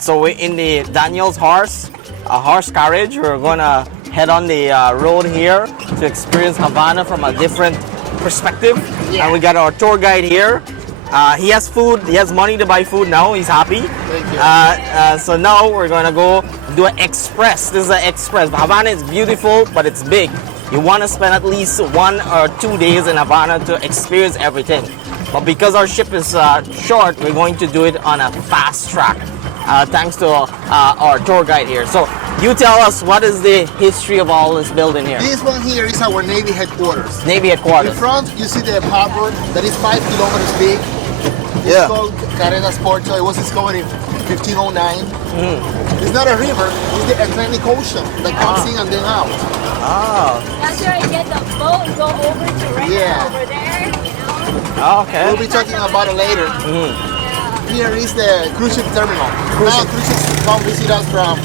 So we're in the Daniel's horse carriage. We're gonna head on the road here to experience Havana from a different perspective. Yeah. And we got our tour guide here. He has food. He has money to buy food now. He's happy. Thank you. So now we're gonna go do an express. This is an express. Havana is beautiful, but it's big. You want to spend at least 1 or 2 days in Havana to experience everything. But because our ship is short, we're going to do it on a fast track. Thanks to our tour guide here. So you tell us, what is the history of all this building here? This one here is our Navy headquarters. Navy In headquarters. front, you see the harbor that is 5 kilometers big. It's Yeah. called Carenas Porto. It was discovered in 1509. It's not a river, it's the Atlantic Ocean that comes in and then out. Oh, That's where I get the boat, go over to right Yeah. over there, you know? okay. We'll be talking about it later. Here is the cruise ship terminal. Now cruise ships come visit us from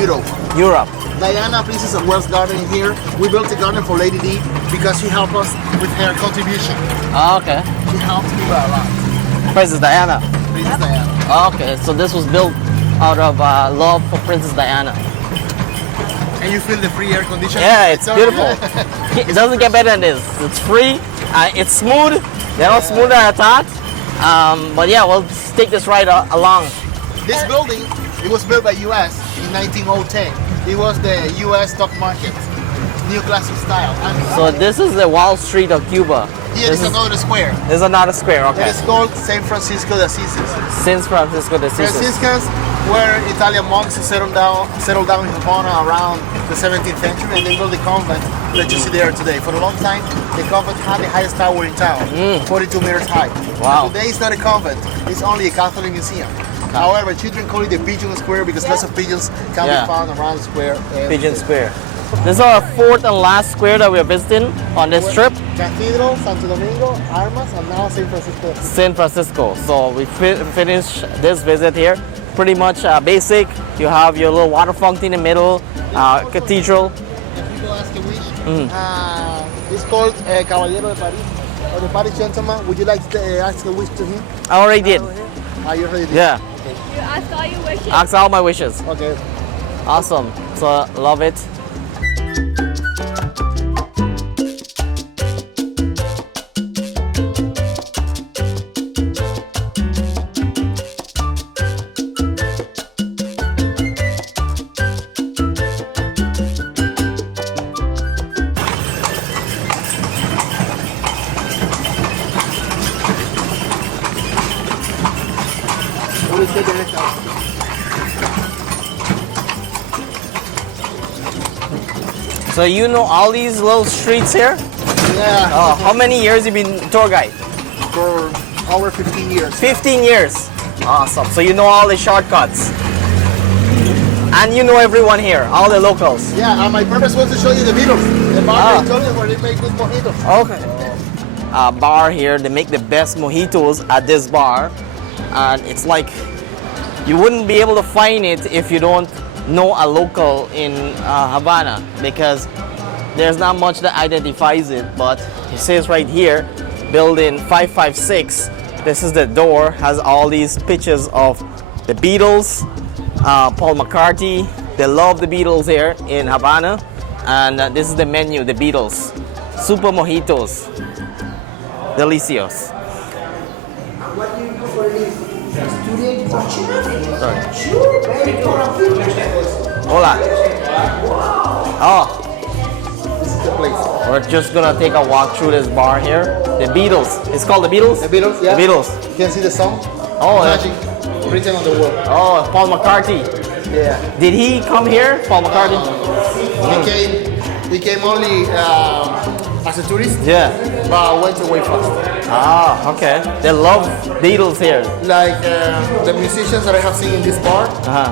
Europe. Europe. Diana, Princess of Wales garden here. We built a garden for Lady D because she helped us with her contribution. Okay. She helped me a lot. Princess Diana. Princess Diana. Okay, so this was built out of love for Princess Diana. And you feel the free air conditioning? Yeah, it's so beautiful. good. It doesn't get better than this. It's free. It's smooth. They're not smoother than I thought. But yeah, we'll take this ride along. This building, it was built by US in 1910. It was the US stock market, neoclassic style. And So this is the Wall Street of Cuba. here is another square. This is another square. It Okay. is called San Francisco de Assisi. San Francisco de Asís. Franciscans were Italian monks who settled down in Havana around the 17th century, and they built the convent that you see there today. For a long time, the convent had the highest tower in town, 42 meters high. Wow. Today it's not a convent, it's only a Catholic museum. However, children call it the Pigeon Square because lots of pigeons can Yeah. be found around the square. Pigeon Square. This is our fourth and last square that we're visiting on this trip. Cathedral, Santo Domingo, Armas, and now San Francisco. San Francisco. So we finished this visit here. Pretty much basic. You have your little water fountain in the middle, cathedral. If people ask a wish, it's called Caballero de Paris, or the Paris gentleman. Would you like to ask a wish to him? I already did. You already did? Yeah. You ask all your wishes. Ask all my wishes. Okay. Awesome. So love it. We'll take the next out. So you know all these little streets here? Yeah. Oh, how many years you been tour guide? For over 15 years. 15 years. Awesome. So you know all the shortcuts. And you know everyone here, all the locals. Yeah, and my purpose was to show you the Beatles. The bar they told me where they make good mojitos. Okay. Bar here, they make the best mojitos at this bar. And it's like, you wouldn't be able to find it if you don't know a local in Havana, because there's not much that identifies it, but it says right here, building 556. This is the door, has all these pictures of the Beatles, Paul McCartney. They love the Beatles here in Havana. And this is the menu, the Beatles. Super mojitos. Delicious. What do you do for this? Student? Sorry. Sure, very Hola. Oh, This is the place. we're just gonna take a walk through this bar here. The Beatles. It's called the Beatles? The Beatles, yeah. The Beatles. You can see the song. Oh, Magic written on the wall. Oh, Paul McCartney. Yeah. Did he come here, Paul McCartney? He came only as a tourist, Yeah. but went away fast. Ah, okay. They love Beatles here. Like the musicians that I have seen in this bar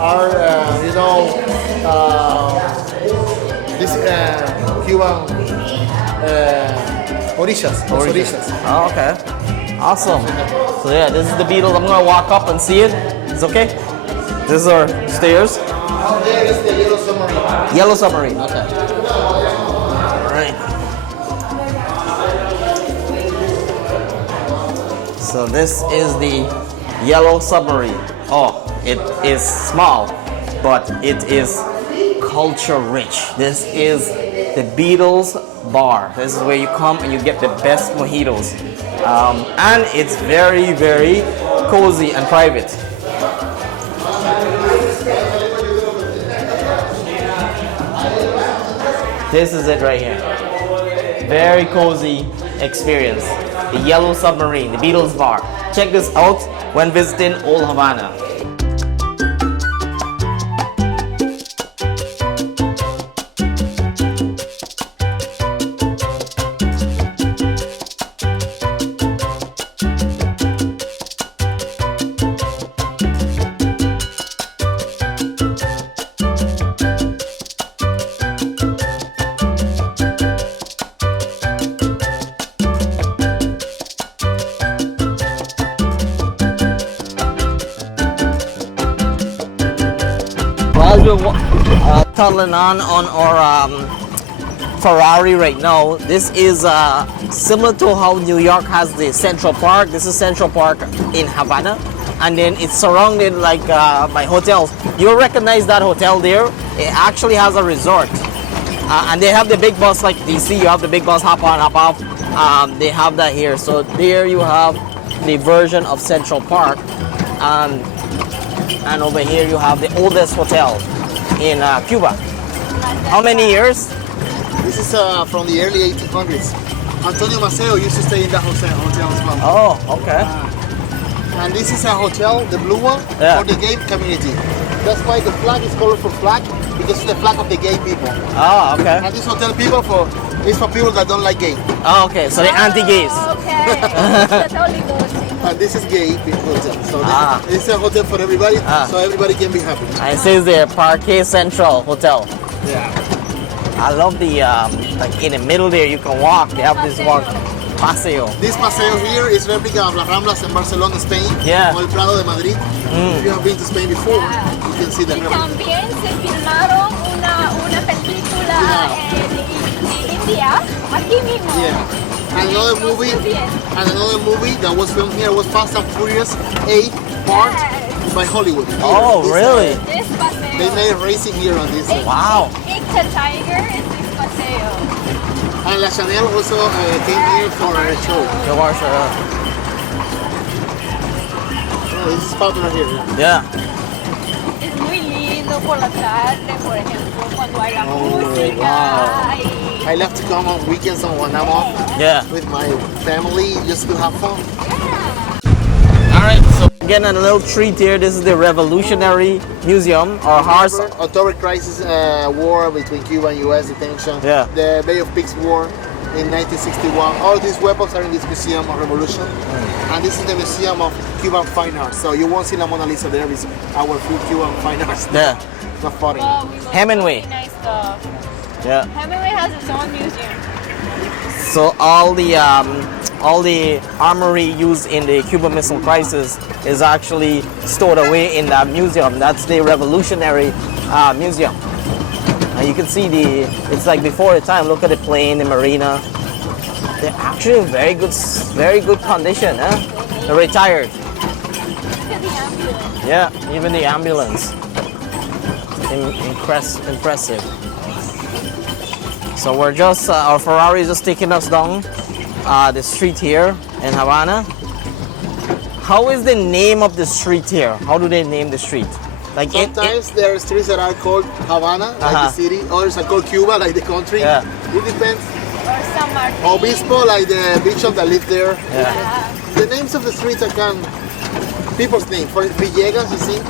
are, this Cuban orishas. Los orishas. Oh, okay. Awesome. So yeah, this is the Beatles. I'm gonna walk up and see it. It's okay? This is our stairs. Out there is the Yellow Submarine. Yellow submarine. Okay. All right. So this is the yellow submarine. Oh, It is small, but it is culture rich. This is the Beatles bar. This is where you come and you get the best mojitos. And it's very, very cozy and private. This is it right here. Very cozy experience. The Yellow Submarine, the Beatles bar. Check this out when visiting Old Havana. As we're tunneling on our Ferrari right now, this is similar to how New York has the Central Park. This is Central Park in Havana, and then it's surrounded like by hotels. You'll recognize that hotel there. It actually has a resort, and they have the big bus like DC. You have the big bus, hop on, hop off. They have that here. So there you have the version of Central Park. And over here you have the oldest hotel in Cuba. How many years? This is from the early 1800s. Antonio Maceo used to stay in that hotel as well. Oh, okay. And this is a hotel, the blue one, for the gay community. That's why the flag is colorful flag, because it's the flag of the gay people. Oh, okay. And this hotel is for people that don't like gay. Oh, okay. So the anti-gays. Okay. That's only those. And this is gay people hotel. So this is a hotel for everybody, so everybody can be happy. And it says there, Parque Central Hotel. Yeah. I love the, like in the middle there, you can walk. They have this walk, paseo. This paseo here is replica of Las Ramblas in Barcelona, Spain. Yeah. O el Prado de Madrid. If you have been to Spain before, you can see that. Y también se filmaron una película de India aquí mismo. Yeah. And another movie that was filmed here was Fast and Furious 8 part by Hollywood. Here, Oh, really? This paseo. They made racing here on this. Wow. It's a tiger, it's this paseo. And La Chanel also came here for a show. The washer. Oh, this is popular here. Yeah. Es muy lindo por la tarde, por ejemplo, cuando hay la música. wow. I love to come on weekends and when I'm off Yeah. with my family just to have fun. All right. So again, a little treat here. This is the Revolutionary Museum, or horse. October Crisis war between Cuba and US, the tension. Yeah. The Bay of Pigs War in 1961. All these weapons are in this Museum of Revolution. And this is the Museum of Cuban Fine Arts. So you won't see La Mona Lisa there. It's our full Cuban fine arts. Yeah. Not funny. Well, we love Hemingway. really nice stuff. Yeah. Hemingway has its own museum. So all the armory used in the Cuban Missile Crisis is actually stored away in that museum. That's the Revolutionary Museum. And you can see it's like before the time. Look at the plane, the marina. They're actually in very good condition. They're retired. Look at the ambulance. Yeah, even the ambulance. Impressive. So we're just, our Ferrari is just taking us down the street here in Havana. How is the name of the street here? How do they name the street? Like Sometimes there are streets that are called Havana, like the city. Others are called Cuba, like the country. Yeah. It depends. Or San Martin. Obispo, like the bishop that lived there. Yeah. The names of the streets are people's names. For Villegas, you see.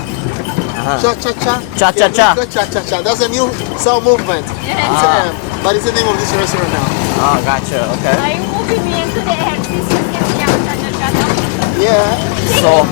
Cha-cha-cha. Cha-cha-cha. Cha-cha-cha. That's a new sound movement. But it's the name of this restaurant now. Oh, gotcha. Okay. Hay un movimiento de ejercicio que se llama cha-cha-cha. Yeah. So,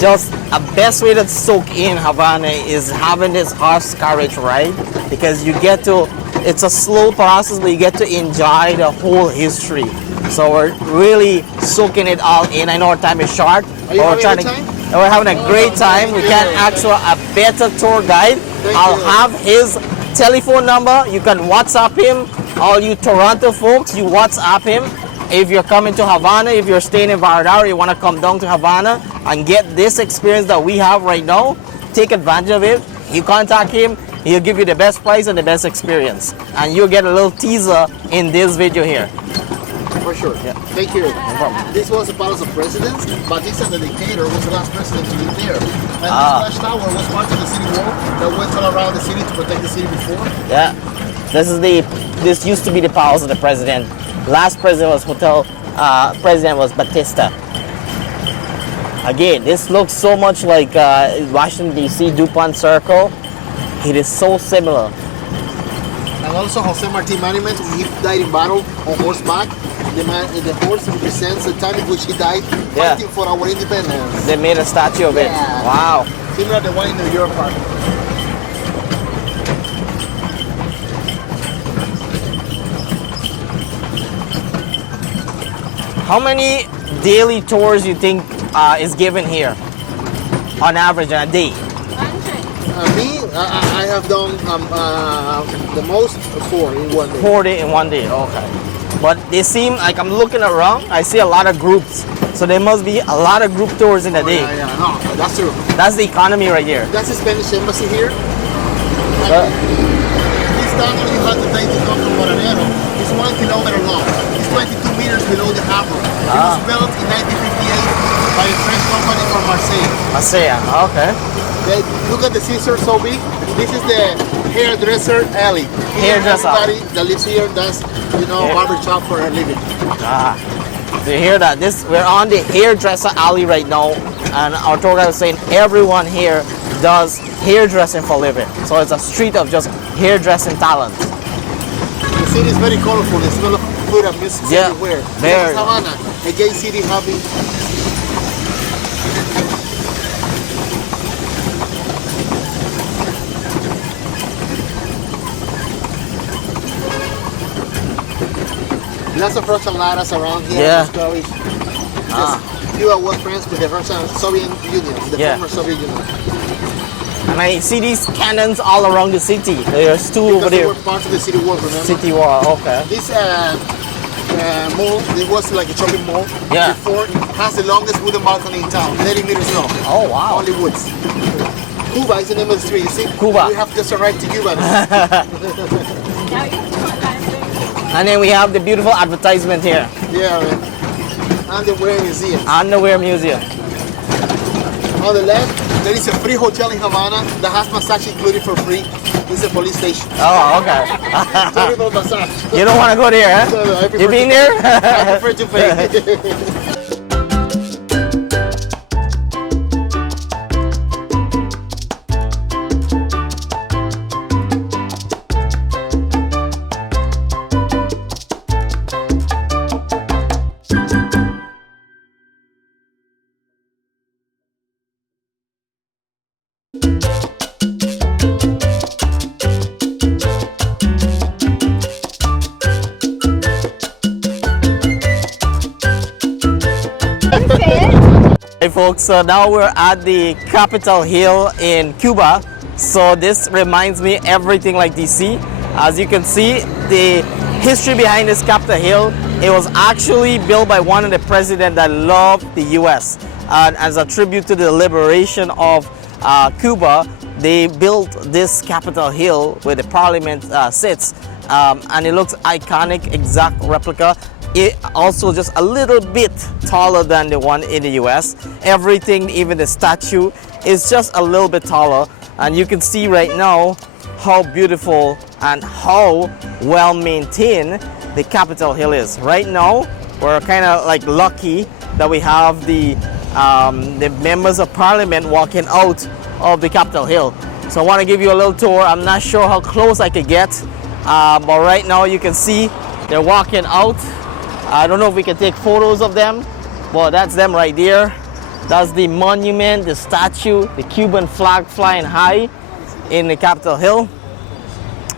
just a best way to soak in Havana is having this horse carriage ride, because you get to, it's a slow process, but you get to enjoy the whole history. So we're really soaking it all in. I know our time is short. Are you but having a good time? We're having a great time. We can't ask for a better tour guide. I'll have his telephone number. You can WhatsApp him. All you Toronto folks, you WhatsApp him. If you're coming to Havana, if you're staying in Varadero, you want to come down to Havana and get this experience that we have right now, take advantage of it, you contact him, he'll give you the best price and the best experience. And you'll get a little teaser in this video here. For sure. Yeah. Thank you. No problem. This was the Palace of Presidents. Batista, the dictator, was the last president to live there. And this watchtower was part of the city wall that went all around the city to protect the city before. Yeah. This used to be the palace of the president. Last president was president was Batista. Again, this looks so much like Washington D.C. DuPont Circle. It is so similar. And also Jose Marti Monument, he died in battle on horseback. The horse represents the time in which he died fighting for our independence. They made a statue of it. Yeah. Wow. Similar to the one in New York Park. How many daily tours you think is given here on average in a day? 100. I have done the most 4 in one day. 40 in one day, okay. But they seem like I'm looking around, I see a lot of groups. So there must be a lot of group tours in a day. Yeah, no, that's true. That's the economy right here. That's the Spanish embassy here. And this tunnel you have to take to come to Moranero is 1 kilometer long. It's 22 meters below the harbor. It was built in 1958 by a French company from Marseille. Marseille, okay. Look at the scissors so big. This is the hairdresser alley. Hairdresser. Everybody that lives here does, barber shop for a living. Do you hear that? We're on the hairdresser alley right now, and our tour guide was saying everyone here does hairdressing for a living. So it's a street of just hairdressing talent. The city is very colorful. There's full of food and music everywhere. Very. This is Havana, a gay city having. Lots of Russian ladders around here. Yeah. Cuba was friends with the Russian Soviet Union, the former Soviet Union. And I see these cannons all around the city. There's two over Because they there. were part of the city wall, remember? City wall, okay. This mall, it was like a shopping mall. Yeah. Before, has the longest wooden balcony in town, 30 meters long. Oh, wow. Only woods. Cuba is the name of the street, you see? Cuba. We have just arrived to Cuba. Now you And then we have the beautiful advertisement here. Yeah, man. Underwear Museum. Underwear Museum. On the left, there is a free hotel in Havana that has massage included for free. It's a police station. Oh, okay. Terrible massage. You don't want to go there, No, I huh? prefer You been to- there? I prefer to pay. Hey folks, so now we're at the Capitol Hill in Cuba. So this reminds me everything like DC. As you can see, the history behind this Capitol Hill, it was actually built by one of the presidents that loved the US. And as a tribute to the liberation of Cuba, they built this Capitol Hill where the parliament sits. And it looks iconic, exact replica. It also just a little bit taller than the one in the US. Everything, even the statue, is just a little bit taller. And you can see right now how beautiful and how well maintained the Capitol Hill is. Right now, we're kind of like lucky that we have the members of parliament walking out of the Capitol Hill. So I want to give you a little tour. I'm not sure how close I could get, but right now you can see they're walking out. I don't know if we can take photos of them, but that's them right there. That's the monument, the statue, the Cuban flag flying high in the Capitol Hill.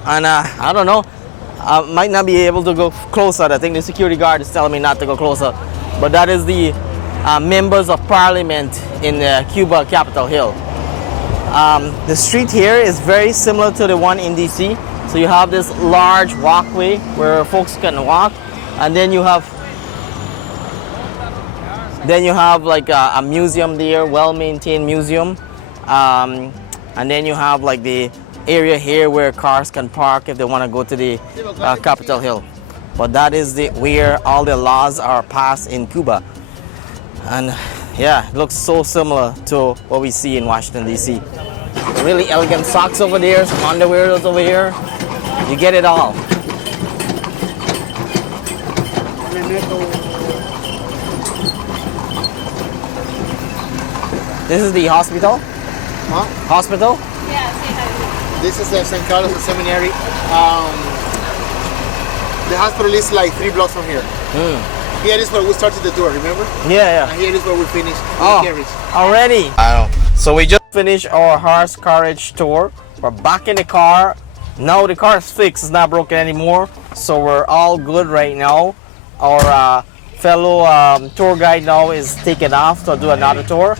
And I don't know, I might not be able to go closer. I think the security guard is telling me not to go closer. But that is the members of parliament in the Cuba Capitol Hill. The street here is very similar to the one in DC. So you have this large walkway where folks can walk. And then you have like a museum there, well-maintained museum. And then you have like the area here where cars can park if they want to go to the Capitol Hill. But that is where all the laws are passed in Cuba. And yeah, it looks so similar to what we see in Washington, D.C. Really elegant socks over there, some underwear over here. You get it all. This is the hospital? Huh? Hospital? Yeah, say hi. This is the St. Carlos Seminary. The hospital is like 3 blocks from here. Here is where we started the tour, remember? Yeah, And here is where we finished Oh. the carriage. Already? So we just finished our horse carriage tour. We're back in the car. Now the car is fixed, it's not broken anymore. So we're all good right now. Our fellow tour guide now is taken off to do another tour.